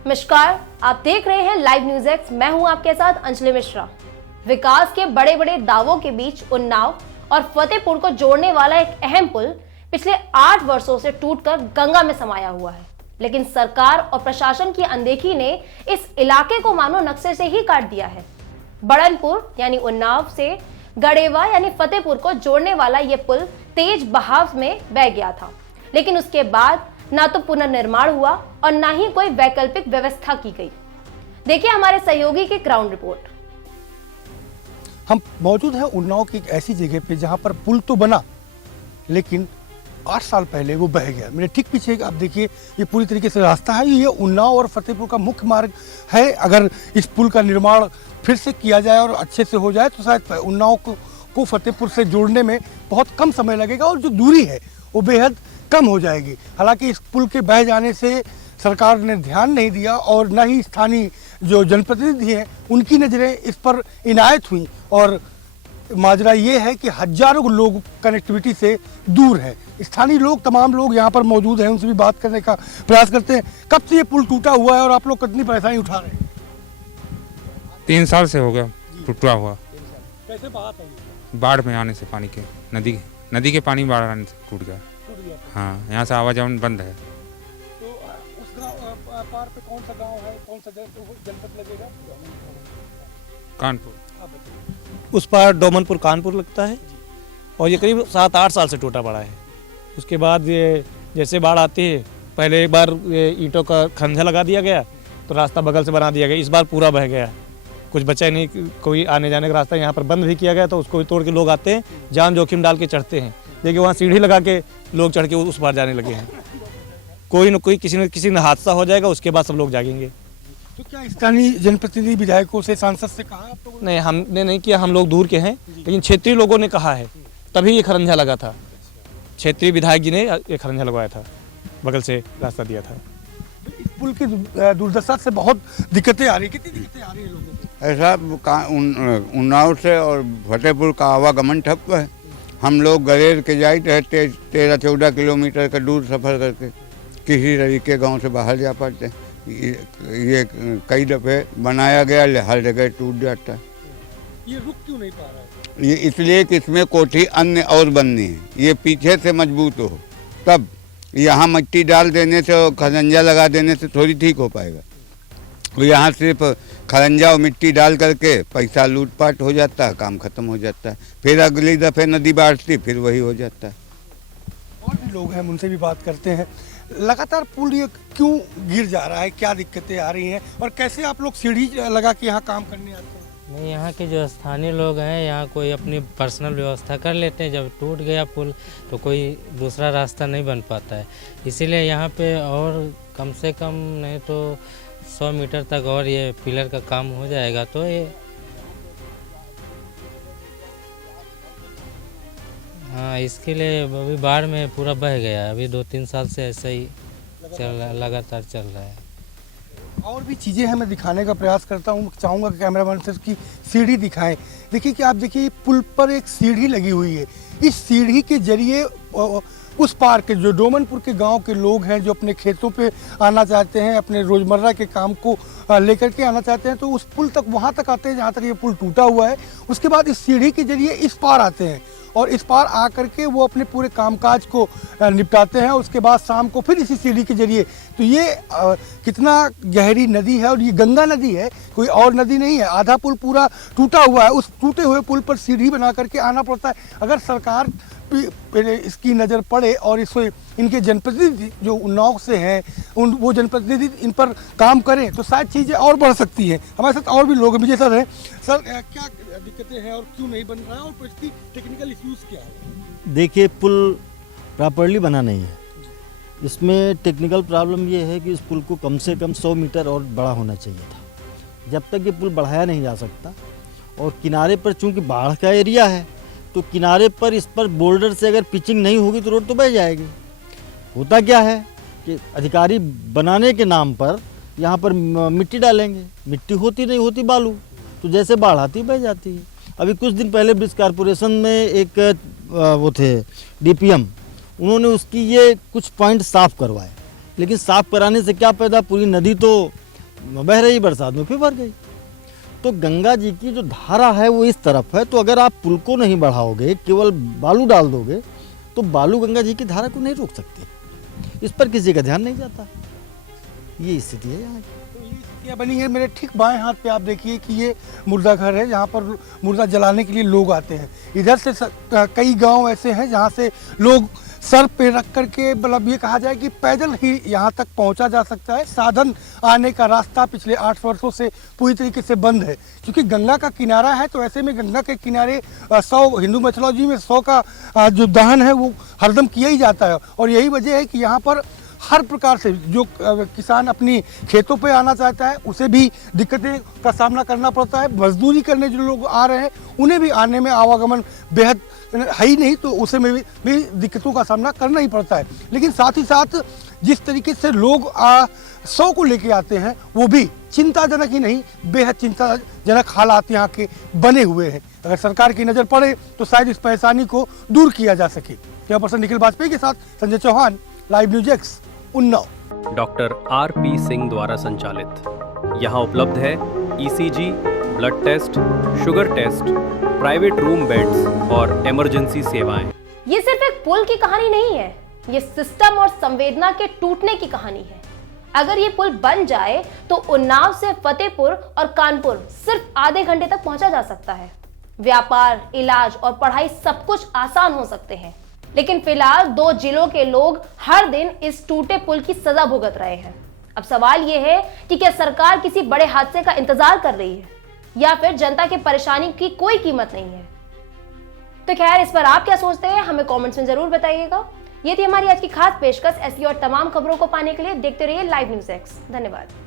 नमस्कार, आप देख रहे हैं लाइव न्यूज एक्स। मैं हूं आपके साथ अंजलि मिश्रा। विकास के बड़े बड़े दावों के बीच उन्नाव और फतेहपुर को जोड़ने वाला एक अहम पुल पिछले 8 वर्षों से टूटकर गंगा में समाया हुआ है, लेकिन सरकार और प्रशासन की अनदेखी ने इस इलाके को मानो नक्शे से ही काट दिया है। बड़नपुर यानी उन्नाव से गड़ेवा यानी फतेहपुर को जोड़ने वाला यह पुल तेज बहाव में बह गया था, लेकिन उसके बाद ना तो पुनर्निर्माण हुआ और ना ही कोई वैकल्पिक व्यवस्था की गई। देखिए हमारे सहयोगी की ग्राउंड रिपोर्ट। हम मौजूद हैं उन्नाव की एक ऐसी जगह पे जहां पर पुल तो बना, लेकिन 8 साल पहले वो बह गया। मेरे ठीक पीछे आप देखिए, ये पूरी तरीके से रास्ता है। ये उन्नाव और फतेहपुर का मुख्य मार्ग है। अगर इस पुल का निर्माण फिर से किया जाए और अच्छे से हो जाए तो शायद उन्नाव को फतेहपुर से जोड़ने में बहुत कम समय लगेगा और जो दूरी है वो बेहद कम हो जाएगी। हालांकि इस पुल के बह जाने से सरकार ने ध्यान नहीं दिया और न ही स्थानीय जो जनप्रतिनिधि हैं उनकी नज़रें इस पर इनायत हुई, और माजरा ये है कि हजारों लोग कनेक्टिविटी से दूर हैं। स्थानीय लोग, तमाम लोग यहाँ पर मौजूद हैं, उनसे भी बात करने का प्रयास करते हैं। कब से ये पुल टूटा हुआ है और आप लोग कितनी परेशानी उठा रहे हैं? 3 साल से हो गया टूटा हुआ। कैसे बात है? बाढ़ में आने से पानी के नदी के पानी बाढ़ आने से टूट गया। हाँ, यहाँ से आवाजाही बंद है। तो उस गांव पार पे कौन सा गांव है, कौन सा जनपद लगेगा? कानपुर। उस पार डोमनपुर कानपुर लगता है और ये करीब 7-8 साल से टूटा पड़ा है। उसके बाद ये जैसे बाढ़ आती है, पहले एक बार ईंटों का खंजा लगा दिया गया तो रास्ता बगल से बना दिया गया। इस बार पूरा बह गया, कुछ बचा ही नहीं। कोई आने जाने का रास्ता यहाँ पर बंद भी किया गया, तो उसको भी तोड़ के लोग आते हैं, जान जोखिम डाल के चढ़ते हैं। देखिए वहाँ सीढ़ी लगा के लोग चढ़ के उस पार जाने लगे हैं। कोई न कोई किसी न हादसा हो जाएगा, उसके बाद सब लोग जागेंगे। तो क्या स्थानीय जनप्रतिनिधि, विधायकों से, सांसद से कहा आप लोगों ने? नहीं, हमने नहीं किया, हम लोग दूर के हैं, लेकिन क्षेत्रीय लोगों ने कहा है, तभी ये खरंजा लगा था। क्षेत्रीय विधायक जी ने ये खरंजा लगवाया था, बगल से रास्ता दिया था। इस पुल की दुर्दशा से बहुत दिक्कतें आ रही है। कितनी दिक्कतें आ रही है लोगों को? ऐसा उन्नाव से और फतेहपुर का आवागमन ठप है। हम लोग गरेर के जाते हैं 13-14 किलोमीटर का दूर सफ़र करके, किसी तरीके गांव से बाहर जा पाते हैं। ये कई दफ़े बनाया गया, हर जगह टूट जाता है। ये रुक क्यों नहीं पा रहा है? ये इसलिए कि इसमें कोठी अन्य और बननी है, ये पीछे से मजबूत हो, तब यहाँ मिट्टी डाल देने से और खरंजा लगा देने से थोड़ी ठीक हो पाएगा। तो यहाँ सिर्फ खरंजा और मिट्टी डाल करके पैसा लूटपाट हो जाता है, काम खत्म हो जाता है। फिर अगली दफ़े नदी बाढ़ती, फिर वही हो जाता है। और भी लोग हैं, उनसे भी बात करते हैं। लगातार पुल ये क्यों गिर जा रहा है, क्या दिक्कतें आ रही हैं और कैसे आप लोग सीढ़ी लगा के यहाँ काम करने आते हैं? नहीं, यहाँ के जो स्थानीय लोग हैं, यहाँ कोई अपनी पर्सनल व्यवस्था कर लेते हैं। जब टूट गया पुल तो कोई दूसरा रास्ता नहीं बन पाता है, इसीलिए यहाँ पे और कम से कम नहीं तो 100 मीटर तक और ये पिलर का काम हो जाएगा तो ये हाँ, इसके लिए अभी बाढ़ में पूरा बह गया। अभी 2-3 साल से ऐसा ही लगातार चल रहा है। और भी चीज़ें हैं, मैं दिखाने का प्रयास करता हूँ। चाहूँगा कि कैमरामैन से उसकी सीढ़ी दिखाएं। देखिए कि आप देखिए पुल पर एक सीढ़ी लगी हुई है। इस सीढ़ी के जरिए उस पार के जो डोमनपुर के गांव के लोग हैं, जो अपने खेतों पे आना चाहते हैं, अपने रोज़मर्रा के काम को लेकर के आना चाहते हैं, तो उस पुल तक, वहाँ तक आते हैं जहाँ तक ये पुल टूटा हुआ है। उसके बाद इस सीढ़ी के जरिए इस पार आते हैं और इस पार आ करके वो अपने पूरे कामकाज को निपटाते हैं। उसके बाद शाम को फिर इसी सीढ़ी के जरिए, तो ये कितना गहरी नदी है और ये गंगा नदी है, कोई और नदी नहीं है। आधा पुल पूरा टूटा हुआ है, उस टूटे हुए पुल पर सीढ़ी बना करके आना पड़ता है। अगर सरकार पहले इसकी नज़र पड़े और इसको इनके जनप्रतिनिधि जो उन्नाव से हैं, वो जनप्रतिनिधि इन पर काम करें तो शायद चीज़ें और बढ़ सकती हैं। हमारे साथ और भी लोग विजय सर हैं। सर, क्या दिक्कतें हैं और क्यों नहीं बन रहा है और इसकी टेक्निकल इश्यूज़ क्या है? देखिए, पुल प्रॉपर्ली बना नहीं है। इसमें टेक्निकल प्रॉब्लम ये है कि इस पुल को कम से कम 100 मीटर और बड़ा होना चाहिए था। जब तक ये पुल बढ़ाया नहीं जा सकता, और किनारे पर चूंकि बाढ़ का एरिया है तो किनारे पर इस पर बोल्डर से अगर पिचिंग नहीं होगी तो रोड तो बह जाएगी। होता क्या है कि अधिकारी बनाने के नाम पर यहाँ पर मिट्टी डालेंगे, मिट्टी होती नहीं होती बालू, तो जैसे बाढ़ आती बह जाती है। अभी कुछ दिन पहले ब्रिज कारपोरेशन में एक वो थे डीपीएम, उन्होंने उसकी ये कुछ पॉइंट साफ़ करवाए, लेकिन साफ़ कराने से क्या फ़ायदा, पूरी नदी तो बह रही बरसात में फिर भर गई। तो गंगा जी की जो धारा है वो इस तरफ है, तो अगर आप पुल को नहीं बढ़ाओगे, केवल बालू डाल दोगे, तो बालू गंगा जी की धारा को नहीं रोक सकती। इस पर किसी का ध्यान नहीं जाता। ये स्थिति है यहाँ की। ये बनी है मेरे ठीक बाएं हाथ पे, आप देखिए कि ये मुर्दा घर है जहाँ पर मुर्दा जलाने के लिए लोग आते हैं। इधर से कई गांव ऐसे हैं जहाँ से लोग सर पे रख करके, मतलब ये कहा जाए कि पैदल ही यहाँ तक पहुँचा जा सकता है। साधन आने का रास्ता पिछले 8 वर्षों से पूरी तरीके से बंद है, क्योंकि गंगा का किनारा है। तो ऐसे में गंगा के किनारे 100 हिंदू मैथोलॉजी में 100 का जो दहन है वो हरदम किया ही जाता है। और यही वजह है कि यहाँ पर हर प्रकार से जो किसान अपनी खेतों पे आना चाहता है उसे भी दिक्कतें का सामना करना पड़ता है। मजदूरी करने जो लोग आ रहे हैं उन्हें भी आने में आवागमन बेहद है ही नहीं, तो उसे में भी दिक्कतों का सामना करना ही पड़ता है। लेकिन साथ ही साथ जिस तरीके से लोग 100 को लेके आते हैं वो भी चिंताजनक ही नहीं, बेहद चिंताजनक हालात यहाँ के बने हुए हैं। अगर सरकार की नज़र पड़े तो शायद इस परेशानी को दूर किया जा सके। कैमरा पर्सन निखिल वाजपेयी के साथ Sanjay Chauhan, live news X, Unnao. Doctor R P. Singh द्वारा संचालित। यहाँ उपलब्ध है ECG, blood test, sugar test, private room beds और इमरजेंसी सेवाएं। ये सिर्फ एक पुल की कहानी नहीं है, ये सिस्टम और संवेदना के टूटने की कहानी है। अगर ये पुल बन जाए तो उन्नाव से फतेहपुर और कानपुर सिर्फ आधे घंटे तक पहुंचा जा सकता है। व्यापार, इलाज और पढ़ाई सब कुछ आसान हो सकते हैं। लेकिन फिलहाल 2 जिलों के लोग हर दिन इस टूटे पुल की सजा भुगत रहे हैं। अब सवाल यह है कि क्या सरकार किसी बड़े हादसे का इंतजार कर रही है या फिर जनता की परेशानी की कोई कीमत नहीं है। तो खैर, इस पर आप क्या सोचते हैं, हमें कमेंट्स में जरूर बताइएगा। ये थी हमारी आज की खास पेशकश। ऐसी और तमाम खबरों को पाने के लिए देखते रहिए लाइव न्यूज एक्स। धन्यवाद।